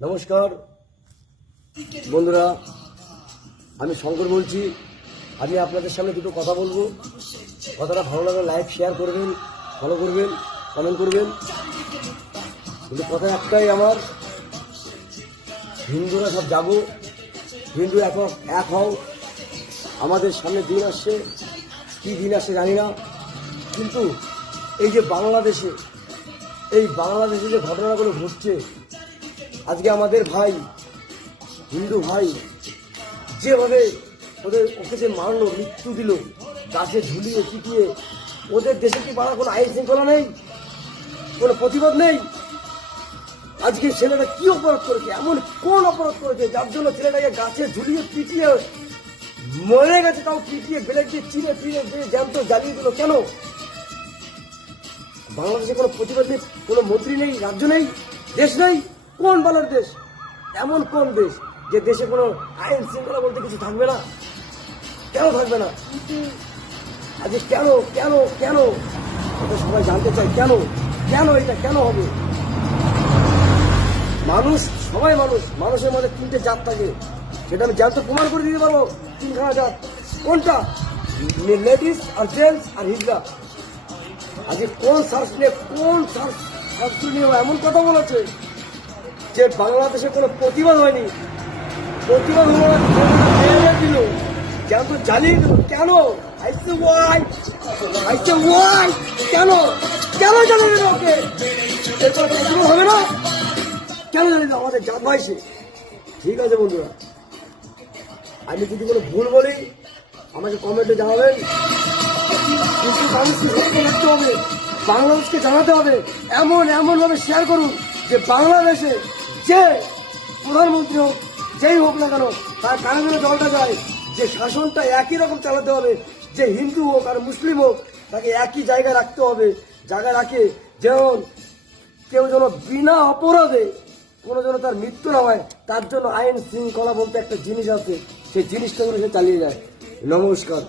নমস্কার বন্ধুরা, আমি শঙ্কর বলছি। আমি আপনাদের সামনে দুটো কথা বলবো। কথাটা ভালো লাগলে লাইক শেয়ার করবেন, ফলো করবেন, কমেন্ট করবেন। কিন্তু কথা একটাই আমার, হিন্দুরা সব যাবো, হিন্দু এক হও। আমাদের সামনে দিন আসছে, কী দিন আসছে জানি না, কিন্তু এই যে বাংলাদেশে যে ঘটনাগুলো ঘটছে, আজকে আমাদের ভাই, হিন্দু ভাই যেভাবে ওকে যে মারলো, মৃত্যু দিল, গাছে ঝুলিয়ে চিটিয়ে, ওদের দেশে কি বাড়া কোনো আইন শৃঙ্খলা নেই, কোনো প্রতিবাদ নেই? আজকে ছেলেটা কি অপরাধ করেছে, এমন কোন অপরাধ করেছে যার জন্য ছেলেটাকে গাছে ঝুলিয়ে পিটিয়ে মরে গেছে, তাও পিটিয়ে বেলে দিয়ে চিড়ে ফিরে দিয়ে জ্যান্ত জ্বালিয়ে দিল? কেন? বাংলাদেশে কোনো প্রতিবাদ নেই, কোনো মন্ত্রী নেই, রাজ্য নেই, দেশ নেই? কোন বালার দেশ? এমন কোন দেশ যে দেশে কোনো আইন শৃঙ্খলা বলতে কিছু থাকবে না? কেন থাকবে না? আজকে কেন কেন কেন এটা সবাই জানতে চাই। কেন কেন এটা কেন হবে? সবাই মানুষের মধ্যে তিনটে জাত থাকে, সেটা আমি জানতে প্রমাণ করে দিতে পারবো। তিনখানা জাত। কোনটা? লেডিস আর জেন্টস আর হিজড়া। আজকে কোন শাস্ত্র নিয়ে এমন কথা বলেছে যে বাংলাদেশে কোনো প্রতিবাদ হয়নি, প্রতিবাদ দিল, কেন জ্বালিয়ে দিল? কেন? কেন কেন জ্বালিয়ে দিল ওকে? এরপর প্রতিবাদ হবে না? কেন জ্বালিয়ে দিল? আমাদের জাত ভাই সে। ঠিক আছে বন্ধুরা, আমি যদি কোনো ভুল বলি আমাকে কমেন্টে জানাবেন। কিন্তু মানুষকে সতর্ক থাকতে হবে, বাংলাদেশকে জানাতে হবে, এমনভাবে শেয়ার করুন যে বাংলাদেশে যে প্রধানমন্ত্রী হোক, যেই হোক না কেন, তার কানে যেন জলটা যায়, যে শাসনটা একই রকম চালাতে হবে, যে হিন্দু হোক আর মুসলিম হোক তাকে একই জায়গায় রাখতে হবে, জায়গায় রাখে যেমন কেউ যেন বিনা অপরাধে কোনো যেন তার মৃত্যু না হয়, তার জন্য আইন শৃঙ্খলা বলতে একটা জিনিস আছে, সেই জিনিসটা সে চালিয়ে যায়। নমস্কার।